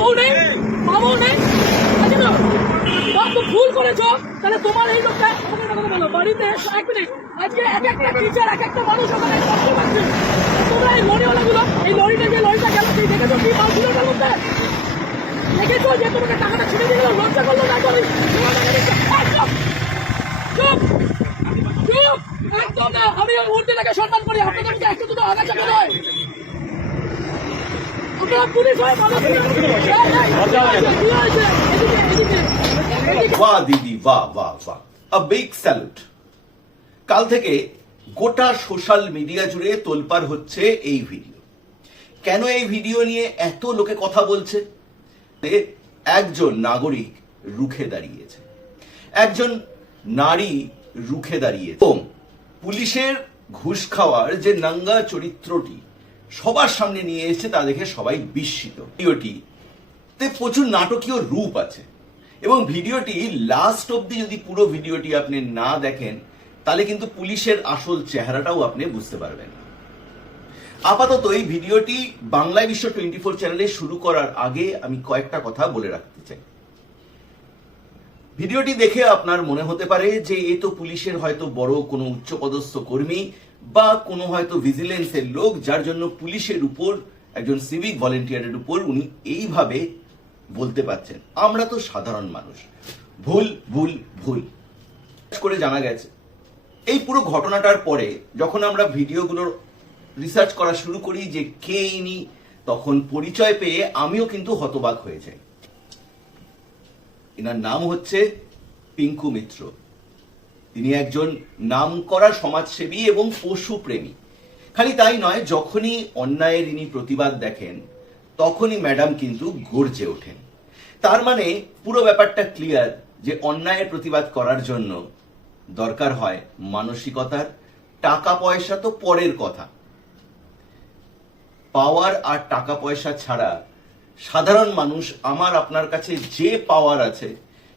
বউ নেই? মা বউ নেই? বা ভুল করেছ। তাহলে তোমার এই এক মিনিট। আজকে এক এক একটা মানুষ ওখানে কষ্ট পাচ্ছে। তোমরা এই লরিওয়ালাগুলো, এই লরিটা যে লরিটা গেল তুই দেখেছ কি মাল ছিল ওটার মধ্যে? দেখেছ যে তোমাকে টাকাটা ছিঁড়ে দিয়ে গেলো? লজ্জা করল না করি চুপ! চুপ! একদম আমি ওই মূর্তিটাকে সম্মান করি। আপনাদেরকে একটু দুটো আগাছা করে হয় আপনারা পুলিশ হয় মানুষ এই, এই, কি হয়েছে? কি হয়েছে? এদিকে, এদিকে, এদিকে। বাহ দিদি বাহ বাহ বাহ আ বিগ স্যালুট কাল থেকে গোটা সোশ্যাল মিডিয়া জুড়ে তোলপাড় হচ্ছে এই ভিডিও কেন এই ভিডিও নিয়ে এত লোকে কথা বলছে? একজন নাগরিক রুখে দাঁড়িয়েছে। একজন নারী রুখে দাঁড়িয়েছে। এবং পুলিশের ঘুষ খাওয়ার যে নাঙ্গা চরিত্রটি সবার সামনে নিয়ে এসেছে তা দেখে সবাই বিস্মিত ভিডিওটি তে প্রচুর নাটকীয় রূপ আছে এবং ভিডিওটি লাস্ট অবধি যদি পুরো ভিডিওটি আপনি না দেখেন, তাহলে কিন্তু পুলিশের আসল চেহারাটাও আপনি বুঝতে পারবেন। আপাতত এই ভিডিওটি বাংলায় বিশ্ব টোয়েন্টি ফোর চ্যানেলে শুরু করার আগে আমি কয়েকটা কথা বলে রাখতে চাই ভিডিওটি দেখে আপনার মনে হতে পারে যে এ তো পুলিশের হয়তো বড় কোনো উচ্চপদস্থ কর্মী বা কোনো হয়তো ভিজিলেন্সের লোক যার জন্য পুলিশের উপর, একজন সিভিক ভলেন্টিয়ারের উপর উনি এইভাবে বলতে পারছেন। আমরা তো সাধারণ মানুষ। ভুল ভুল ভুল। করে জানা গেছে, এই পুরো ঘটনাটার পরে যখন আমরা ভিডিওগুলোর রিসার্চ করা শুরু করি যে কে ইনি, তখন পরিচয় পেয়ে আমিও কিন্তু হতবাক হয়ে যাই। এনার নাম হচ্ছে পিঙ্কু মিত্র। তিনি একজন নামকরা সমাজসেবী এবং পশুপ্রেমী। খালি তাই নয়, যখনই অন্যায়ের ইনি প্রতিবাদ দেখেন, তখনই ম্যাডাম কিন্তু গর্জে ওঠেন। তার মানে পুরো ব্যাপারটা ক্লিয়ার যে অন্যায়ের প্রতিবাদ করার জন্য দরকার হয় মানসিকতার টাকা পয়সা তো পরের কথা। পাওয়ার আর টাকা পয়সা ছাড়া সাধারণ মানুষ আমার আপনার কাছে যে পাওয়ার আছে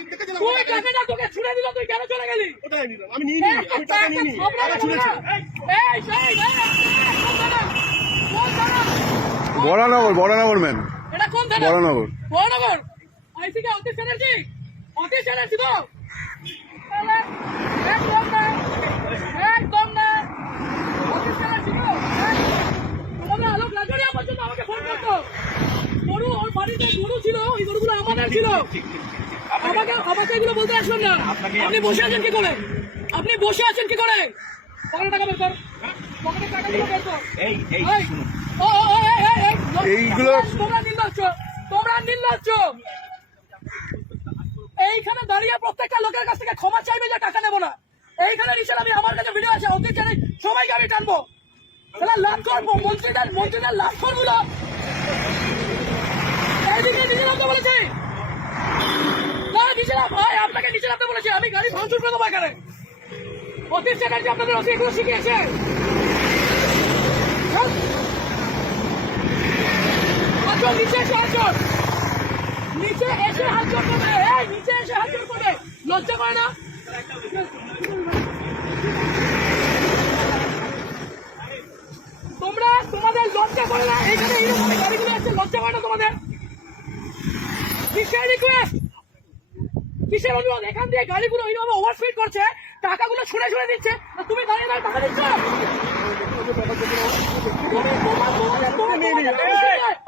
তুই টাকাটা তোকে ছুড়ে দিল তুই কেন চলে গেলি? আমি নিয়ে নিই, আমি টাকা নিয়ে নিই। বরানগর বরানগর ম্যান এটা কোন থানা? বরানগর বরানগর আইসি কে অতীশ ব্যানার্জি? অতীশ ব্যানার্জি তো? একদম না একদম না। অতীশ ব্যানার্জি তো? আলোক লাজরিয়া পর্যন্ত আমাকে ফোন করতো গরু ওর বাড়িতে গরু ছিল ওই গরুগুলো আমাদের ছিল। আমাকে আমাকে এগুলো বলতে আসবেন না। আপনি বসে আছেন কি করে? আপনি বসে আছেন কি করে? পকেটে টাকা বের কর। পকেটে টাকা বের কর। এই এই এই, ও, ও, ও, এই, এই, এই, এইগুলো- তোমরা নির্লজ্জ। তোমরা নির্লজ্জ। এইখানে দাঁড়িয়ে প্রত্যেকটা লোকের কাছ থেকে ক্ষমা চাইবে যে টাকা নেব না। এইখানে নিচে আমি আমার কাছে ভিডিও আছে অতীত জানি সবাইকে আমি টানবো। তাহলে লাভ করব। মন্ত্রীদের মন্ত্রীদের লাভ করব এইদিকে নিচে নামতে বলেছি। না নিচে নাম ভাই, আপনাকে নিচে নামতে বলেছি। আমি গাড়ি ভাঙচুর করে দেবো এখানে। অতীত চ্যাটার্জি আপনাদের রসি এগুলো শিখিয়েছে? নিচে এসে আসো নিচে এসে হাত করবে। নিচে এসে হাত করবে। লজ্জা করে না? তোমরা তোমাদের লজ্জা করে না? এইরকম গাড়িগুলো আছে, লজ্জা করে না তোমাদের? কিসের রিকোয়েস্ট কিসের অনুরোধ এখান দিয়ে গাড়িগুলো এইভাবে ওভারস্পিড করছে টাকাগুলো ছুঁড়ে ছুঁড়ে দিচ্ছে আর তুমি দাঁড়িয়ে দাঁড়িয়ে টাকা দিচ্ছ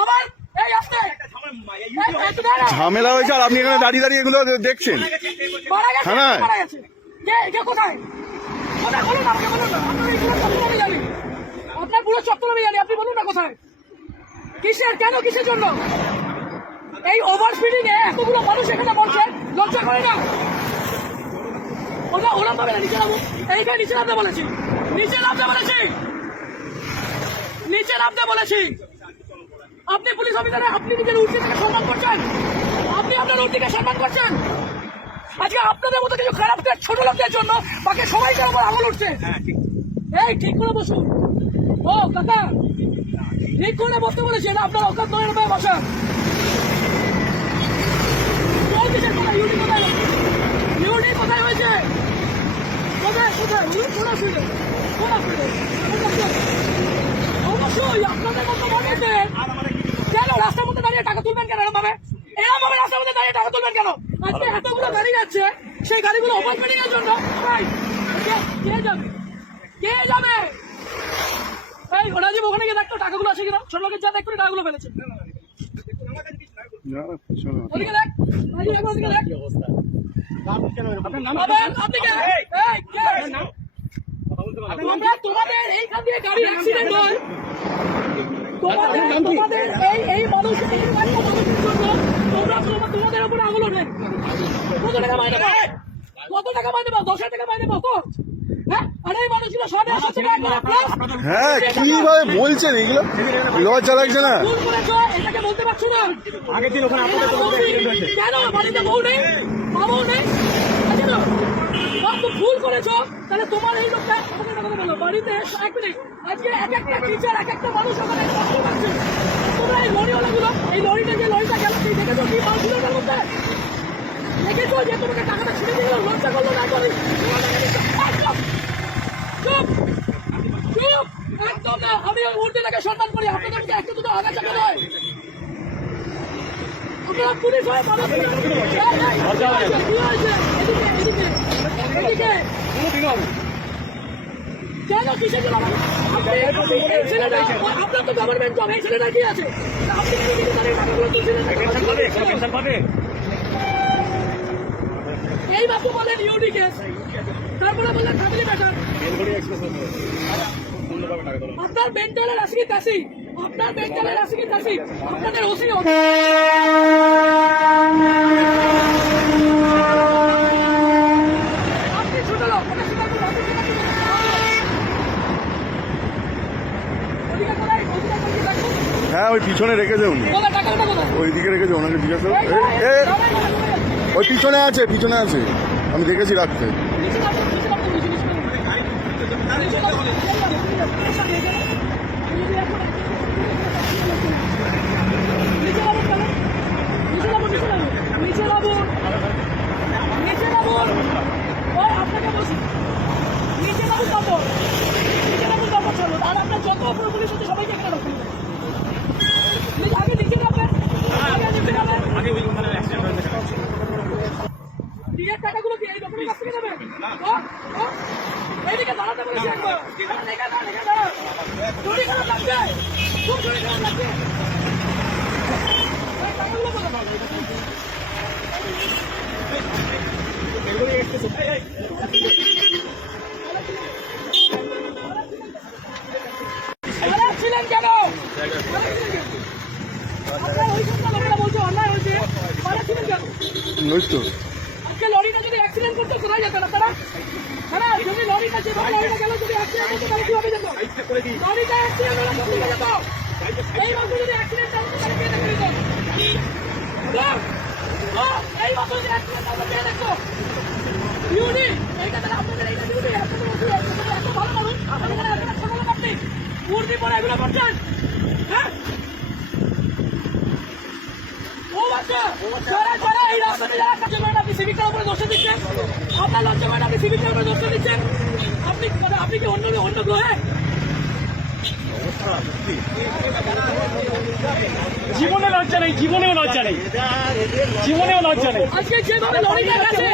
আবার এই আসতে। ঝামেলা হয়েছে আর আপনি এখানে দাঁড়িয়ে দাঁড়িয়ে এগুলো দেখছেন। জানি। আপনার পুরো চত্বর আমি জানি আপনি বলুন না কোথায়? কিসের কেন কিসের জন্য? এই ওভার স্পিডিং এ এতগুলো মানুষ এখানে বলছে লজ্জা ওরা ওরা পাবে না নিচে নামো। এইখানে নিচে নামতে বলেছি। নিচে নামতে বলেছি। নিচে নামতে বলেছি। আপনি পুলিশ অফিসারে আপনি নিজের উর্তিকে সম্মান করছেন? আপনি আপনার উর্তিকে সম্মান করছেন? আজকে আপনাদের মতো কিছু খারাপ কাজ ছোট লোকদের জন্য বাকি সবাই সবাইকার উপর আঙুল উঠছে। এই ঠিক করে বসুন ও কাকা ঠিক করে বসতে বলেছেন আপনার অকাত নয় কোথায়? কোথায়? ইউনি কোথায় হয়েছে? রাস্তার মধ্যে দাঁড়িয়ে টাকা তুলবেন কেন এরকম ভাবে রাস্তার মধ্যে দাঁড়িয়ে টাকা তুলবেন কেন? আজকে এতগুলো গাড়ি যাচ্ছে সেই গাড়িগুলো ভাই, কে- যাবে? কে যাবে? এই ওখানে গিয়ে দেখতো টাকাগুলো আছে কিনা? ছোট লোকের যা দেখতো টাকাগুলো ফেলেছে। তোমাদের এইখান দিয়ে গাড়ি অ্যাক্সিডেন্ট হয়। তোমাদের তোমাদের এই এই মানুষ এই মানুষের জন্য তোমরা তোমরা- তোমাদের উপরে আঙুল ওঠে। কত টাকা মাইনে পাও দশ হাজার টাকা মাইনে পাও হ্যাঁ? হ্যাঁ কীভাবে বলছেন এগুলো? লজ্জা লাগছে না। ভুল করেছ এটাকে বলতে পারছ না। আগের দিন ওখানে কেন বাড়িতে বউ নেই? মা বউ নেই? কেন তো ভুল করেছ। তাহলে তোমার এই লোকটা বলো। বাড়িতে এক মিনিট। আজকে এক একটা টিচার এক একটা মানুষ ওখানে কষ্ট পাচ্ছে তোমরা এই লরিওয়ালাগুলো এই লরিটা যে লরিটা গেল সেই দেখেছ কি মাল মধ্যে দেখেছ যে তোমাকে টাকাটা ছিঁড়ে হয়ে আপনার তো গভর্নমেন্ট জব এই ছেলেটা কি আছে আপনি কি এদিকে দাঁড়িয়ে টাকাগুলো এই বলেন কেস তারপরে বললেন ফ্যামিলি ম্যাটার আপনার আসি তাসি আপনার আসি তাসি আপনাদের ওসি? হ্যাঁ ওই পিছনে রেখেছে উনি। কোথায় টাকাটা কোথায়? ওই দিকে রেখেছে ওনাকে জিজ্ঞাসা ওই পিছনে আছে পিছনে আছে। আমি দেখেছি রাখতে নিচে নামুন, নিচে নামুন, নিচে, নিচে নামুন। নিচে নামুন, নিচে নামুন। নিচে নামুন কেন? নিচে নামুন, নিচে নামুন। নিচে নামুন। নিচে নামুন। ওই, আপনাকে বলছি। নিচে নামুন তারপর। নিচে নামুন তারপর চলুন। আর আপনার যত উপর পুলিশ আছে সবাইকে এখানে রাখুন। নিচে- আগে নিচে নামবেন। আগে নিচে নামবেন। বিয়ের টাকাগুলো কি এই লোকের কাছ থেকে নেবে ও, ও, এইদিকে দাঁড়াতে বলেছি একবার এদিকে দাঁড়া, এদিকে দাঁড়া। চুরি করা লাগবে খুব চুরি করা লাগবে এই টাকাগুলো কোথায়? খারাপ ছিলেন কেন খারাপ ছিলেন কেন? আপনারা ওই সব লোকেরা বলছে অন্যায় হয়েছে খারাপ ছিলেন কেন ওই তো আজকে লরিটা যেত না তারা তারা যদি লরিটা করতো তাহলে কীভাবে যেত লরিটা অ্যাক্সিডেন্ট হলে যেত এই মাত্র যদি অ্যাক্সিডেন্ট হতো তাহলে কে দেখে? ও, এই মাত্র যদি অ্যাক্সিডেন্ট হতো উর্দি পরে এগুলো করছেন। হ্যাঁ? ও বাচ্চা যারা যারা এই রাস্তাতে যারা কাজ করেন আপনি সিভিকের উপরে দোষ দিচ্ছেন। আপনার লজ্জা করেন আপনি সিভিকের উপরে দোষ দিচ্ছেন। আপনি মানে আপনি কি অন্য অন্য গ্রহে? জীবনে লজ্জা নেই জীবনেও লজ্জা নেই। জীবনেও লজ্জা নেই। আজকে যেভাবে গেছে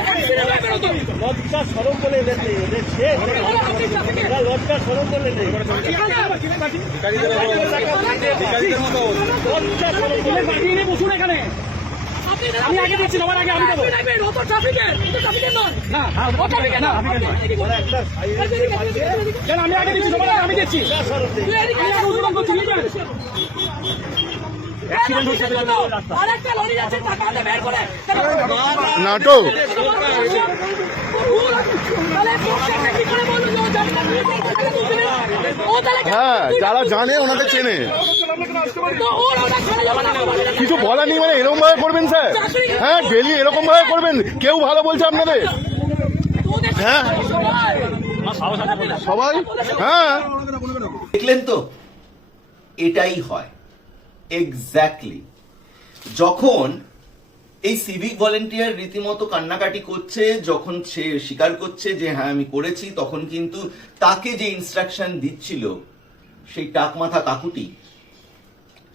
লজ্জা সরব বলে এরা লজ্জা সরব বলে নেই। লজ্জা সরব বলে বসুন এখানে। আমি আগে দিচ্ছি, সবার আগে আমি দেবো। না আমি আগে দিচ্ছি আগে আমি দিচ্ছি নাটক হ্যাঁ যারা জানে ওনাকে চেনে। কিছু বলার নেই মানে এরকম ভাবে করবেন স্যার? হ্যাঁ ডেলি এরকম ভাবে করবেন। কেউ ভালো বলছে আপনাদের? হ্যাঁ। সবাই? হ্যাঁ। দেখলেন তো? এটাই হয়। এক্স্যাক্টলি যখন এই সিভিক ভলেন্টিয়ার রীতিমতো কান্নাকাটি করছে, যখন সে স্বীকার করছে যে হ্যাঁ আমি করেছি। তখন কিন্তু তাকে যে ইনস্ট্রাকশন দিচ্ছিল, সেই টাক মাথা কাকুটি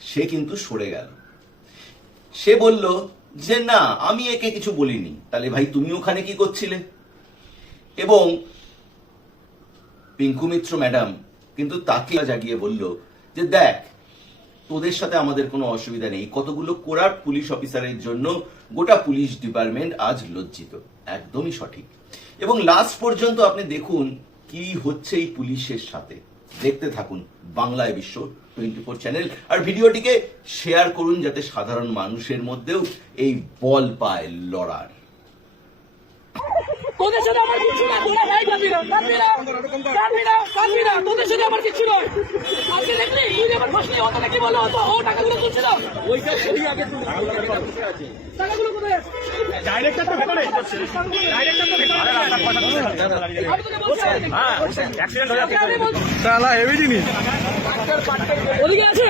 সে কিন্তু সরে গেল। সে বলল, যে না, আমি একে কিছু বলিনি। তাহলে ভাই, তুমি ওখানে কি করছিলে? এবং পিঙ্কু মিত্র ম্যাডাম কিন্তু তাকে জাগিয়ে বলল যে, দেখ তোদের সাথে আমাদের কোনো অসুবিধা নেই। কতগুলো কোরাট পুলিশ অফিসারের জন্য গোটা পুলিশ ডিপার্টমেন্ট আজ লজ্জিত। একদমই সঠিক। এবং লাস্ট পর্যন্ত আপনি দেখুন কি হচ্ছে এই পুলিশের সাথে। দেখতে থাকুন বাংলায় বিশ্ব টোয়েন্টি ফোর চ্যানেল আর ভিডিওটিকে শেয়ার করুন যাতে সাধারণ মানুষের মধ্যেও এই বল পায় লড়ার। তোদের সাথে আমার কিছু না তোরা ভাই কাঁদবি না। কাঁদবি না কাঁদবি না কাঁদবি না তোদের সাথে আমার কিছু নয়। আজকে দেখলি? তুই আমার ফসলি হতো নাকি বলো? হতো। ও টাকাগুলো তুলছিল টাকাগুলো কোথায় আছে? ডাইরেক্টর তো ভেতরে ডাইরেক্টর তো ভেতরে আমি তোকে বলছি দেখি। অ্যাক্সিডেন্ট হয়ে আমি তাহলে হেভি জিনিস। ওদিকে আছে?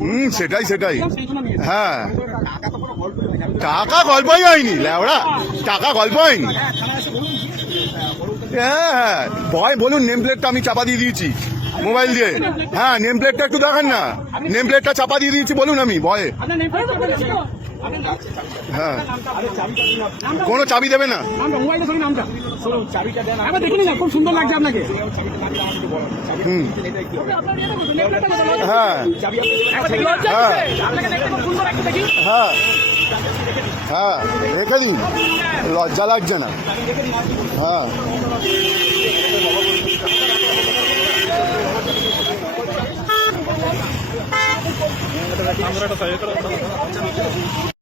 হুম, সেটাই সেটাই। হ্যাঁ। টাকা গল্পই হয়নি ল্যাওড়া টাকা গল্প হয়নি। হ্যাঁ হ্যাঁ। ভয় বলুন নেম প্লেটটা আমি চাপা দিয়ে দিয়েছি। মোবাইল দিয়ে। হ্যাঁ নেম প্লেটটা একটু দেখান না। নেম প্লেটটা চাপা দিয়ে দিয়েছি, বলুন আমি, ভয়ে। হ্যাঁ। কোনো চাবি দেবে না। হ্যাঁ। হ্যাঁ। হ্যাঁ। হ্যাঁ লজ্জা লাগছে না। হ্যাঁ। सांगराट साहेब